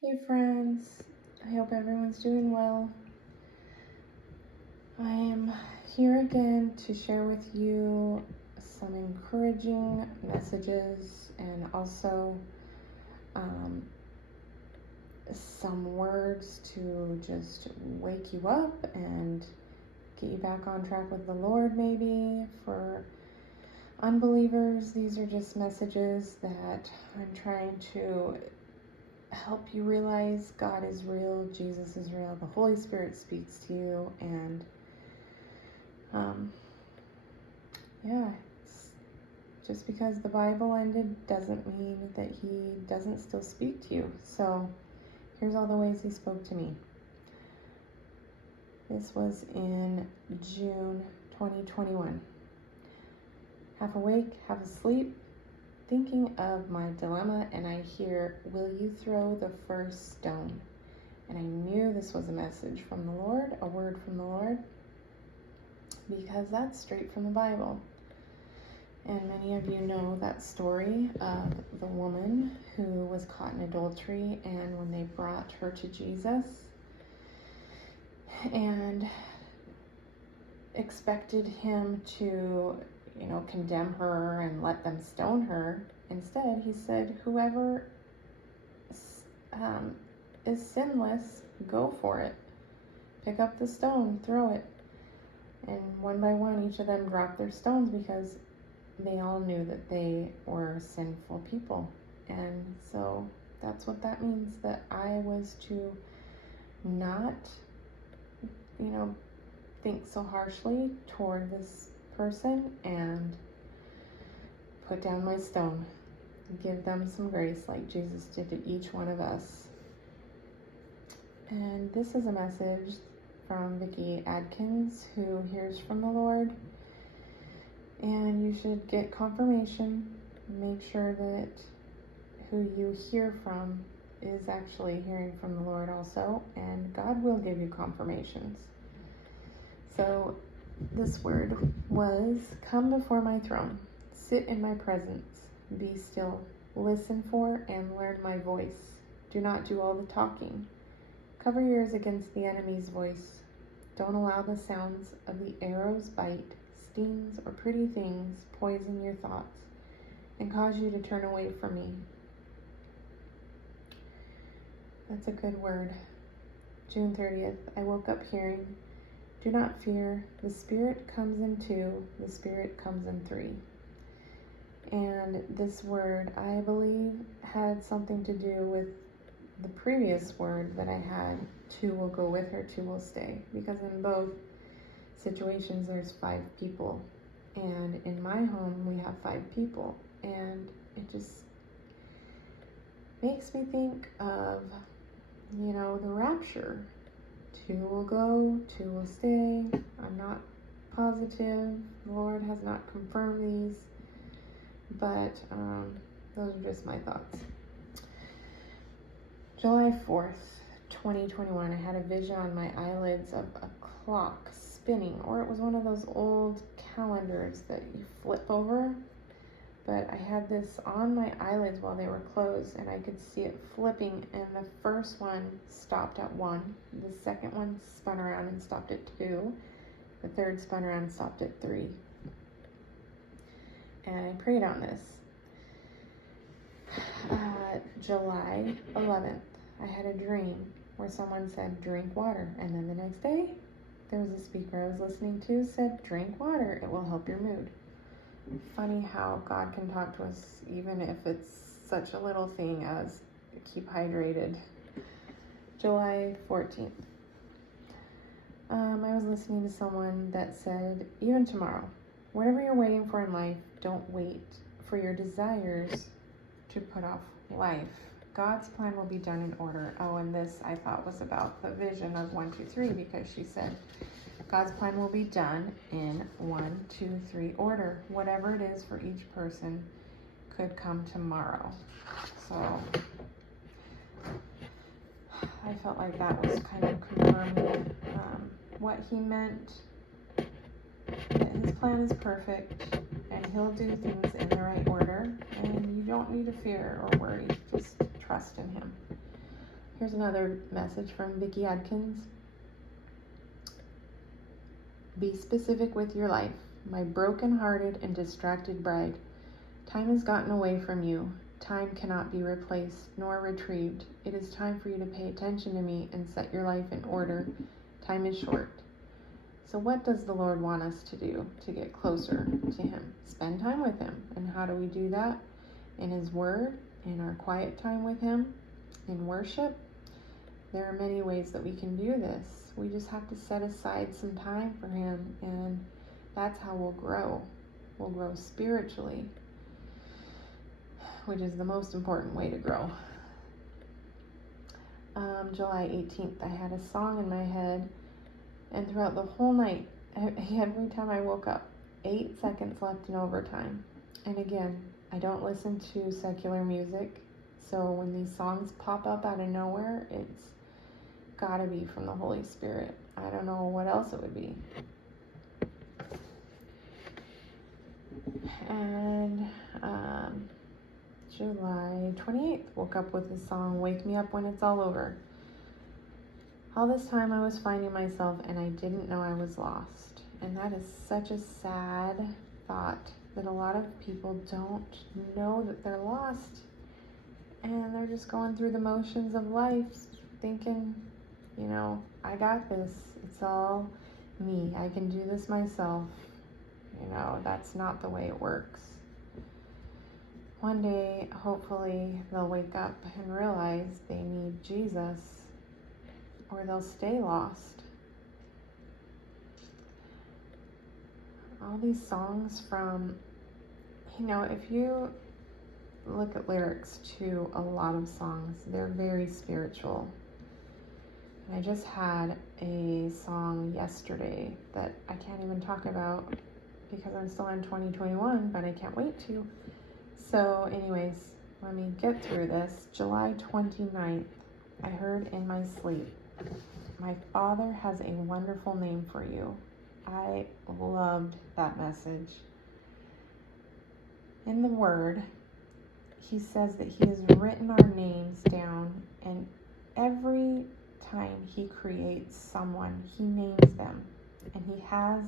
Hey friends, I hope everyone's doing well. I am here again to share with you some encouraging messages and also some words to just wake you up and get you back on track with the Lord. Maybe for unbelievers, these are just messages that I'm trying to help you realize God is real, Jesus is real, the Holy Spirit speaks to you, and just because the Bible ended doesn't mean that he doesn't still speak to you. So here's all the ways he spoke to me. This was in June 2021. Half awake, half asleep, thinking of my dilemma, and I hear, "Will you throw the first stone?" And I knew this was a message from the Lord, a word from the Lord, because that's straight from the Bible. And many of you know that story of the woman who was caught in adultery, and when they brought her to Jesus and expected him to, condemn her and let them stone her, instead he said, "Whoever is sinless, go for it. Pick up the stone, throw it." And one by one, each of them dropped their stones because they all knew that they were sinful people. And so that's what that means, that I was to not, think so harshly toward this person and put down my stone. Give them some grace like Jesus did to each one of us. And this is a message from Vicki Adkins, who hears from the Lord. And you should get confirmation. Make sure that who you hear from is actually hearing from the Lord also, and God will give you confirmations. So this word was, "Come before my throne, sit in my presence, be still, listen for and learn my voice. Do not do all the talking. Cover your ears against the enemy's voice. Don't allow the sounds of the arrow's bite, stings, or pretty things poison your thoughts and cause you to turn away from me." That's a good word. June 30th, I woke up hearing, "Do not fear, the Spirit comes in two, the Spirit comes in three." And this word, I believe, had something to do with the previous word that I had, "Two will go with her, two will stay." Because in both situations, there's 5 people. And in my home, we have 5 people. And it just makes me think of, the rapture. 2 will go, 2 will stay. I'm not positive. The Lord has not confirmed these. But those are just my thoughts. July 4th, 2021, I had a vision on my eyelids of a clock spinning, or it was one of those old calendars that you flip over. But I had this on my eyelids while they were closed, and I could see it flipping, and the first one stopped at 1. The second one spun around and stopped at 2. The third spun around and stopped at 3. And I prayed on this. July 11th, I had a dream where someone said, "Drink water." And then the next day, there was a speaker I was listening to said, "Drink water, it will help your mood." Funny how God can talk to us even if it's such a little thing as keep hydrated. July 14th. I was listening to someone that said, "Even tomorrow, whatever you're waiting for in life, don't wait for your desires to put off life. God's plan will be done in order." Oh, and this I thought was about the vision of 1, 2, 3, because she said, God's plan will be done in 1, 2, 3 order. Whatever it is for each person could come tomorrow. So I felt like that was kind of confirming what he meant, that his plan is perfect and he'll do things in the right order, and you don't need to fear or worry. Just trust in him. Here's another message from Vicki Adkins. Be specific with your life, my broken-hearted and distracted bride. Time has gotten away from you. Time cannot be replaced nor retrieved. It is time for you to pay attention to me and set your life in order. Time is short. So what does the Lord want us to do to get closer to Him? Spend time with Him. And how do we do that? In His Word, in our quiet time with Him, in worship. There are many ways that we can do this. We just have to set aside some time for Him, and that's how we'll grow. We'll grow spiritually, which is the most important way to grow. July 18th, I had a song in my head, and throughout the whole night, every time I woke up, 8 seconds left in overtime. And again, I don't listen to secular music, so when these songs pop up out of nowhere, it's gotta be from the Holy Spirit. I don't know what else it would be. And July 28th, woke up with the song Wake Me Up When It's All Over. All this time I was finding myself and I didn't know I was lost. And that is such a sad thought, that a lot of people don't know that they're lost. And they're just going through the motions of life thinking, I got this. It's all me. I can do this myself. That's not the way it works. One day, hopefully, they'll wake up and realize they need Jesus, or they'll stay lost. All these songs from, if you look at lyrics to a lot of songs, they're very spiritual. And I just had a song yesterday that I can't even talk about because I'm still in 2021, but I can't wait to. So anyways, let me get through this. July 29th, I heard in my sleep, my Father has a wonderful name for you. I loved that message. In the Word, He says that He has written our names down, and every time He creates someone, He names them, and He has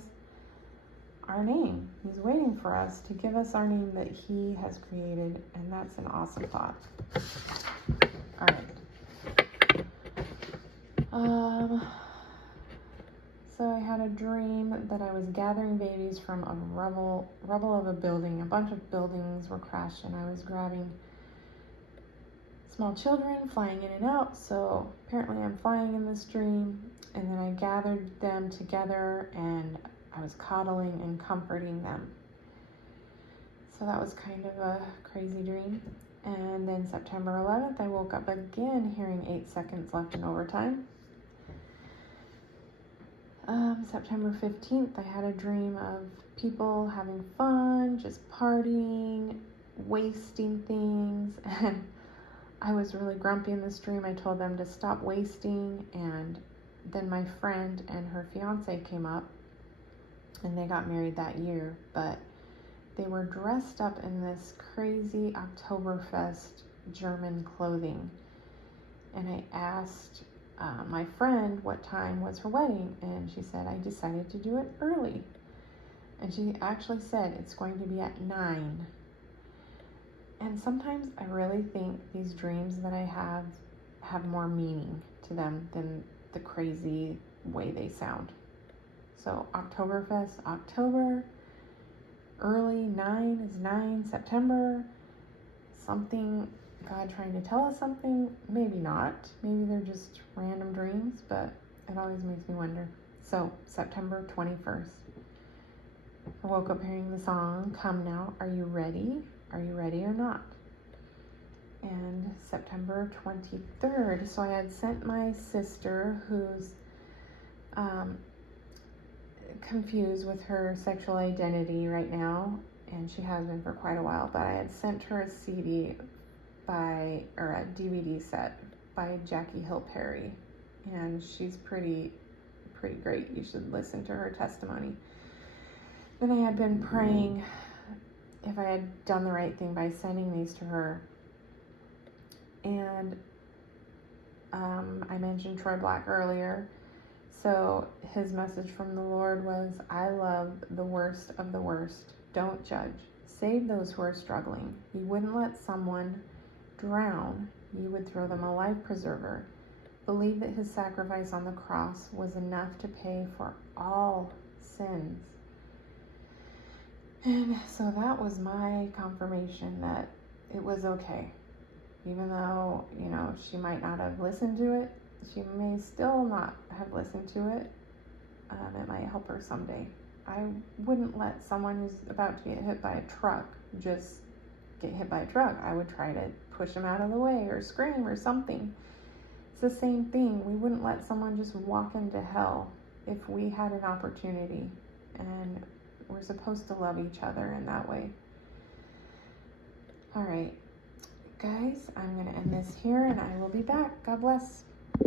our name. He's waiting for us to give us our name that He has created, and that's an awesome thought. All right. So I had a dream that I was gathering babies from a rubble of a building. A bunch of buildings were crashed, and I was grabbing small children, flying in and out. So apparently I'm flying in this dream, and then I gathered them together, and I was coddling and comforting them. So that was kind of a crazy dream. And then September 11th, I woke up again hearing 8 seconds left in overtime. September 15th, I had a dream of people having fun, just partying, wasting things, and I was really grumpy in this dream. I told them to stop wasting, and then my friend and her fiance came up, and they got married that year, but they were dressed up in this crazy Oktoberfest German clothing, and I asked my friend what time was her wedding, and she said, I decided to do it early. And she actually said it's going to be at 9. And sometimes I really think these dreams that I have more meaning to them than the crazy way they sound. So Oktoberfest, October, early, 9 is 9, September, something, God trying to tell us something, maybe not. Maybe they're just random dreams, but it always makes me wonder. So, September 21st. I woke up hearing the song, Come Now, Are You Ready? Are you ready or not? And September 23rd, so I had sent my sister, who's confused with her sexual identity right now, and she has been for quite a while, but I had sent her a CD or a DVD set by Jackie Hill Perry, and she's pretty great. You should listen to her testimony. Then I had been praying if I had done the right thing by sending these to her, and I mentioned Troy Black earlier. So his message from the Lord was, I love the worst of the worst. Don't judge. Save those who are struggling. You wouldn't let someone drown. You would throw them a life preserver. Believe that his sacrifice on the cross was enough to pay for all sins. And so that was my confirmation that it was okay. Even though, she might not have listened to it, she may still not have listened to it. It might help her someday. I wouldn't let someone who's about to get hit by a truck just get hit by a truck. I would try to push them out of the way or scream or something. It's the same thing. We wouldn't let someone just walk into hell if we had an opportunity. And we're supposed to love each other in that way. All right, guys, I'm going to end this here and I will be back. God bless.